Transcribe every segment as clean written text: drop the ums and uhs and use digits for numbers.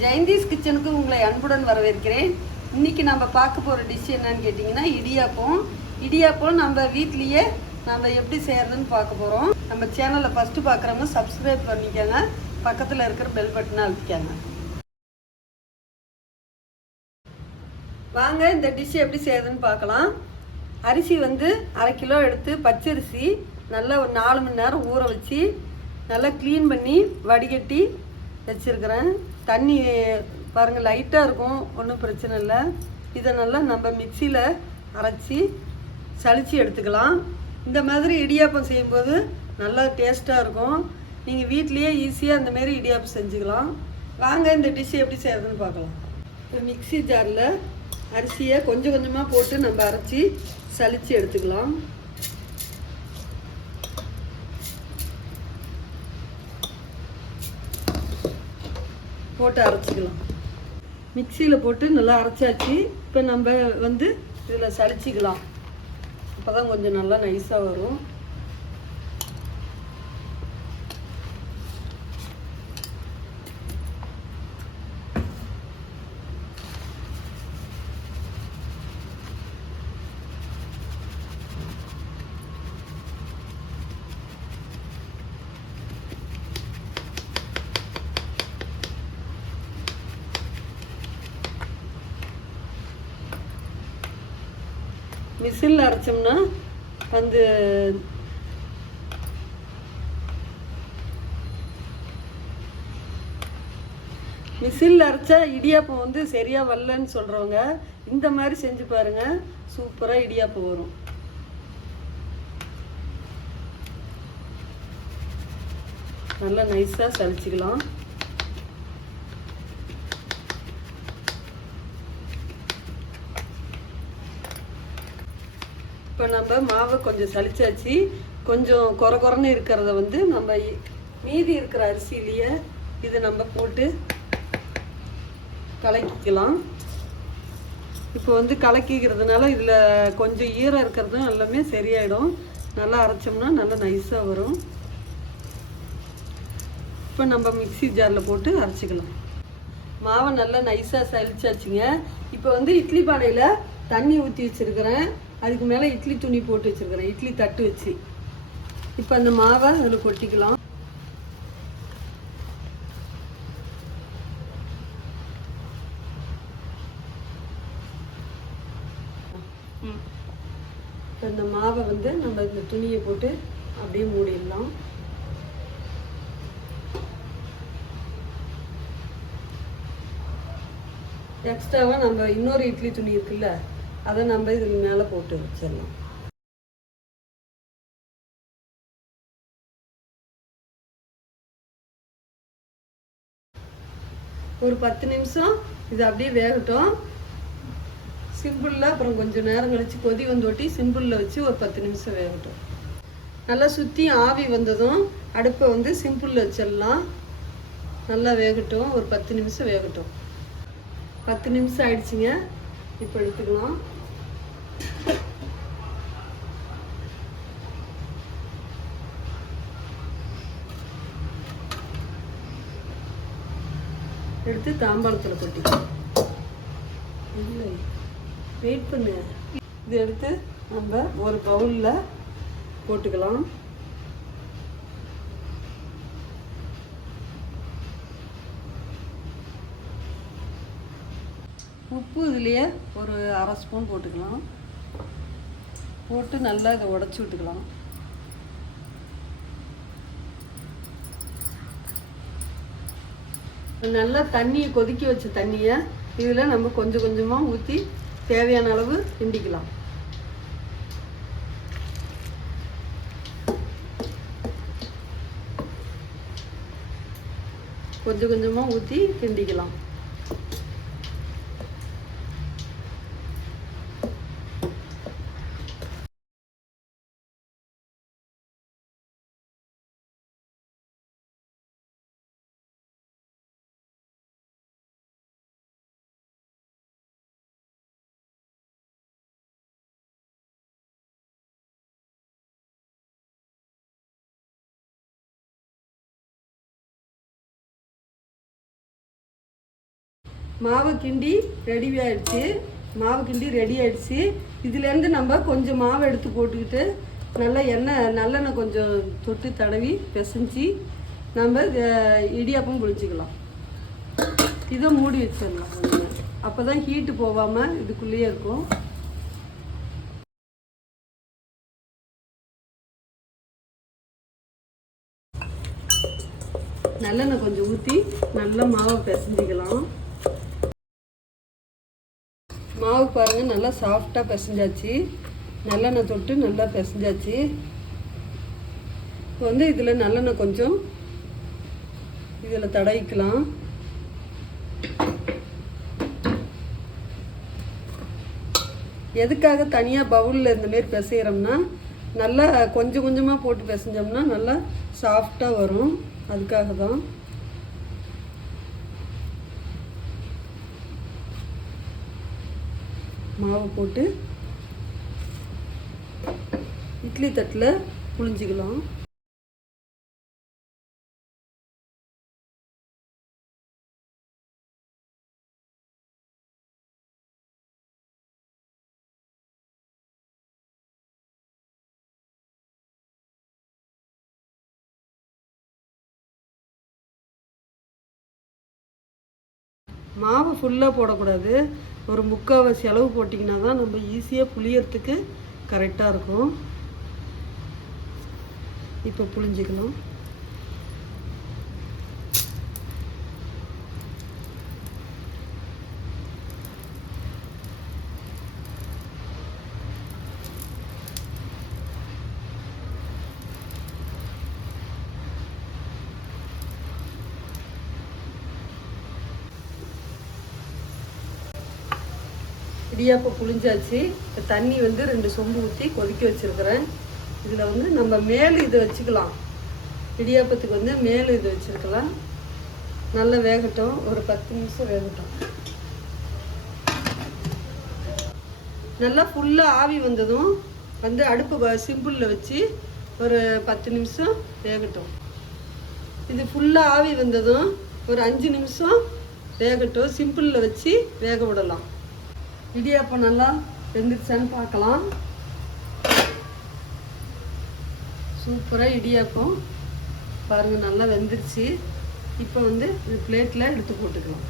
ஜெயந்திஸ் கிச்சனுக்கு உங்களை அன்புடன் வரவேற்கிறேன். இன்னைக்கு நம்ம பார்க்க போகிற டிஷ் என்னன்னு கேட்டிங்கன்னா இடியாப்பம். இடியாப்பம் நம்ம வீட்லேயே நம்ம எப்படி செய்கிறதுன்னு பார்க்க போகிறோம். நம்ம சேனலை ஃபஸ்ட்டு பார்க்குறவங்க சப்ஸ்கிரைப் பண்ணிக்கோங்க, பக்கத்தில் இருக்கிற பெல் பட்டனை அழுத்திக்கோங்க. வாங்க இந்த டிஷ் எப்படி செய்கிறதுன்னு பார்க்கலாம். அரிசி வந்து 1/2 கிலோ எடுத்து பச்சரிசி நல்லா ஒரு 4 மணி நேரம் ஊற வச்சு நல்லா க்ளீன் பண்ணி வடிகட்டி வச்சுருக்கிறேன். தண்ணி பாருங்கள் லைட்டாக இருக்கும், ஒன்றும் பிரச்சனை இல்லை. இதை நல்லா நம்ம மிக்சியில் அரைச்சி சளிச்சு எடுத்துக்கலாம். இந்த மாதிரி இடியாப்பம் செய்யும்போது நல்லா டேஸ்ட்டாக இருக்கும். நீங்கள் வீட்லேயே ஈஸியாக இந்தமாரி இடியாப்பம் செஞ்சுக்கலாம். வாங்க இந்த டிஷ் எப்படி செய்கிறதுன்னு பார்க்கலாம். இப்போ மிக்சி ஜாரில் அரிசியை கொஞ்சம் கொஞ்சமாக போட்டு நம்ம அரைச்சி சளிச்சு எடுத்துக்கலாம். போட்டு அரைச்சிக்கலாம். மிக்சியில் போட்டு நல்லா அரைச்சாச்சு. இப்போ நம்ம வந்து இதில் சளிச்சிக்கலாம். அப்போ தான் கொஞ்சம் நல்லா நைஸாக வரும். மிஷினில் அரைச்சோம்னா வந்து மிஷினில் அரைச்சா இடியாப்பம் வந்து சரியாக வரலன்னு சொல்கிறவங்க இந்த மாதிரி செஞ்சு பாருங்கள், சூப்பராக இடியாப்பம் வரும். நல்லா நைஸாக சலிச்சிக்கலாம். இப்போ நம்ம மாவை கொஞ்சம் சளிச்சாச்சு. கொஞ்சம் குறைன்னு இருக்கிறத வந்து நம்ம மீதி இருக்கிற அரிசியிலேயே இதை நம்ம போட்டு கலக்கிக்கலாம். இப்போ வந்து கலக்கிக்கிறதுனால இதில் கொஞ்சம் ஈரம் இருக்கிறதும் எல்லாமே சரியாயிடும். நல்லா அரைச்சோம்னா நல்லா நைஸாக வரும். இப்போ நம்ம மிக்சி ஜாரில் போட்டு அரைச்சிக்கலாம். மாவை நல்லா நைஸாக சளிச்சாச்சுங்க. இப்போ வந்து இட்லி பானையில் தண்ணி ஊற்றி வச்சுருக்கிறேன். அதுக்கு மேலே இட்லி துணி போட்டு வச்சுருக்கிறேன், இட்லி தட்டு வச்சு. இப்போ அந்த மாவை அதில் கொட்டிக்கலாம். இந்த மாவை வந்து நம்ம இந்த துணியை போட்டு அப்படியே மூடிடலாம். எக்ஸ்ட்ராவாக நம்ம இன்னொரு இட்லி துணி இருக்குல்ல, அதை நம்ம இதுக்கு மேலே போட்டு வச்சிடலாம். ஒரு 10 நிமிஷம் இது அப்படியே வேகட்டும் சிம்பிளில். அப்புறம் கொஞ்சம் நேரம் கழித்து கொதி வந்தோட்டி சிம்பிளில் வச்சு ஒரு 10 நிமிஷம் வேகட்டும். நல்லா சுற்றி ஆவி வந்ததும் அடுப்பை வந்து சிம்பிளில் வச்சிடலாம். நல்லா வேகட்டும், ஒரு 10 நிமிஷம் வேகட்டும். 10 நிமிஷம் ஆயிடுச்சுங்க. இப்போ எடுத்துக்கலாம். எடுத்து தாம்பாளத்தில் கொட்டிக்கலாம். இல்லை வெயிட் பண்ணு. இது எடுத்து நம்ம ஒரு பவுலில் போட்டுக்கலாம். உப்பு இதுலேயே ஒரு 1/2 ஸ்பூன் போட்டுக்கலாம். போட்டு நல்லா இதை உடச்சி விட்டுக்கலாம். நல்லா தண்ணியை கொதிக்க வச்ச தண்ணியை இதில் நம்ம கொஞ்சம் கொஞ்சமாக ஊற்றி தேவையான அளவு கிண்டிக்கலாம். கொஞ்சம் கொஞ்சமாக ஊற்றி கிண்டிக்கலாம். மாவு கிண்டி ரெடி ஆயிடுச்சு. இதுலேருந்து நம்ம கொஞ்சம் மாவு எடுத்து போட்டுக்கிட்டு நல்லா நல்லெண்ணெய் கொஞ்சம் தொட்டு தடவி பிசைஞ்சி நம்ம இடியாப்பம் புளிச்சிக்கலாம். இதை மூடி வச்சிடலாம். அப்போ தான் ஹீட்டு போகாமல் இதுக்குள்ளேயே இருக்கும். நல்லெண்ணெய் கொஞ்சம் ஊற்றி நல்லா மாவை பிசைஞ்சிக்கலாம். மாவு பாருங்கள், நல்லா சாஃப்டாக பிசைஞ்சாச்சு. நல்லெண்ணெய் தொட்டு நல்லா பிசைஞ்சாச்சு. இப்போ வந்து இதில் நல்லெண்ணெய் கொஞ்சம் இதில் தடவிக்கலாம். எதுக்காக தனியாக பவுலில் இந்தமாரி பிசைகிறோம்னா நல்லா கொஞ்சம் கொஞ்சமாக போட்டு பிசைஞ்சோம்னா நல்லா சாஃப்டாக வரும். அதுக்காக தான். மாவு போட்டு இட்லி தட்டில் புழிஞ்சிக்கலாம். மாவு ஃபுல்லாக போடக்கூடாது. ஒரு முக்கால்வாசி அளவு போட்டிங்கன்னா தான் நம்ம ஈஸியாக புளியறதுக்கு கரெக்டாக இருக்கும். இப்போ புளிஞ்சிக்கலாம். இடியாப்பம் புளிஞ்சாச்சு. இப்போ தண்ணி வந்து 2 சொம்பு ஊற்றி கொதிக்க வச்சுருக்கிறேன். இதில் வந்து நம்ம மேல் இதை வச்சுக்கலாம். இடியாப்பத்துக்கு வந்து மேல் இது வச்சுருக்கலாம். நல்லா வேகட்டும். ஒரு 10 நிமிஷம் வேகட்டும். நல்லா ஃபுல்லாக ஆவி வந்ததும் வந்து அடுப்பு சிம்பிளில் வச்சு ஒரு 10 நிமிஷம் வேகட்டும். இது ஃபுல்லாக ஆவி வந்ததும் ஒரு 5 நிமிஷம் வேகட்டும். சிம்பிளில் வச்சு வேக விடலாம். இடியாப்பம் நல்லா வெந்துருச்சான்னு பார்க்கலாம். சூப்பராக இடியாப்பம் பாருங்கள், நல்லா வெந்துருச்சு. இப்போ வந்து இது பிளேட்டில் எடுத்து போட்டுக்கலாம்.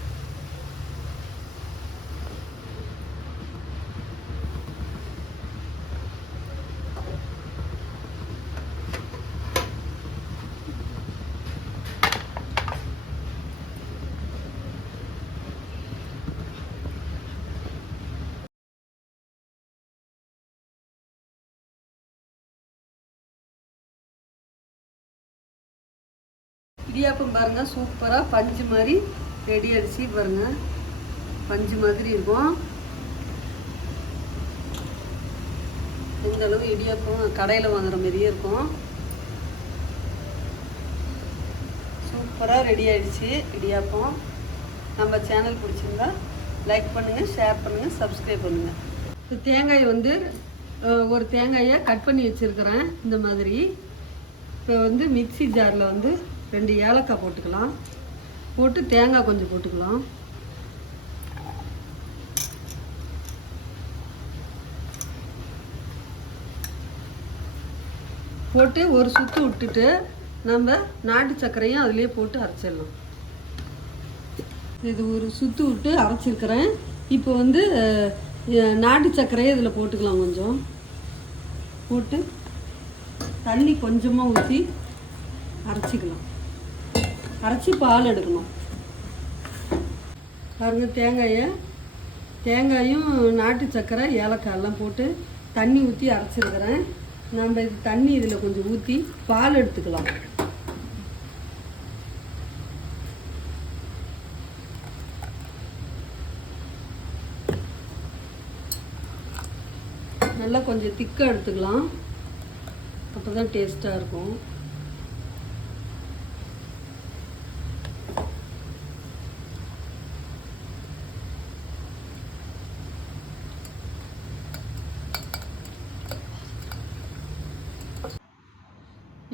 இடியாப்பம் பாருங்கள், சூப்பராக பஞ்சு மாதிரி ரெடி ஆகிடுச்சு. பாருங்கள், பஞ்சு மாதிரி இருக்கும். இந்த அளவு இடியாப்பம் கடையில் வாங்குற மாதிரியே இருக்கும். சூப்பராக ரெடி ஆகிடுச்சு இடியாப்பம். நம்ம சேனல் பிடிச்சிருந்தா லைக் பண்ணுங்கள், ஷேர் பண்ணுங்கள், சப்ஸ்கிரைப் பண்ணுங்கள். இப்போ தேங்காய் வந்து ஒரு தேங்காயை கட் பண்ணி வச்சுருக்கிறேன் இந்த மாதிரி. இப்போ வந்து மிக்ஸி ஜாரில் வந்து 2 ஏலக்காய் போட்டுக்கலாம். போட்டு தேங்காய் கொஞ்சம் போட்டுக்கலாம். போட்டு ஒரு சுற்று விட்டுட்டு நம்ம நாட்டு சர்க்கரையும் அதிலே போட்டு அரைச்சிடலாம். இது ஒரு சுற்று விட்டு அரைச்சிருக்கிறேன். இப்போ வந்து நாட்டு சர்க்கரையை இதில் போட்டுக்கலாம். கொஞ்சம் போட்டு தண்ணி கொஞ்சமாக ஊற்றி அரைச்சிக்கலாம். அரைச்சி பால் எடுக்கணும். பாருங்கள், தேங்காயும் நாட்டு சர்க்கரை ஏலக்காய் எல்லாம் போட்டு தண்ணி ஊற்றி அரைச்சிருக்கிறேன். நம்ம இது தண்ணி இதில் கொஞ்சம் ஊற்றி பால் எடுத்துக்கலாம். நல்லா கொஞ்சம் திக்காக எடுத்துக்கலாம். அப்போ தான் டேஸ்ட்டாக இருக்கும்.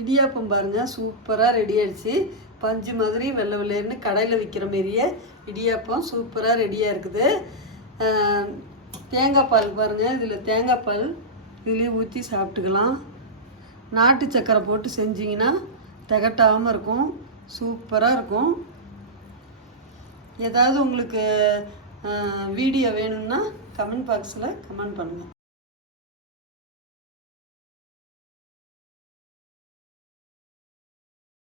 இடியாப்பம் பாருங்கள், சூப்பராக ரெடி ஆகிடுச்சு. பஞ்சு மாதிரி வெள்ளை வெள்ளையர்னு கடையில் விற்கிற மாரியே இடியாப்பம் சூப்பராக ரெடியாக இருக்குது. தேங்காய் பால் பாருங்கள், இதில் தேங்காய் பால் இதுலேயே ஊற்றி சாப்பிட்டுக்கலாம். நாட்டு சக்கரை போட்டு செஞ்சிங்கன்னா திகட்டாமல் இருக்கும், சூப்பராக இருக்கும். ஏதாவது உங்களுக்கு வீடியோ வேணும்னா கமெண்ட் பாக்ஸில் கமெண்ட் பண்ணுங்கள்.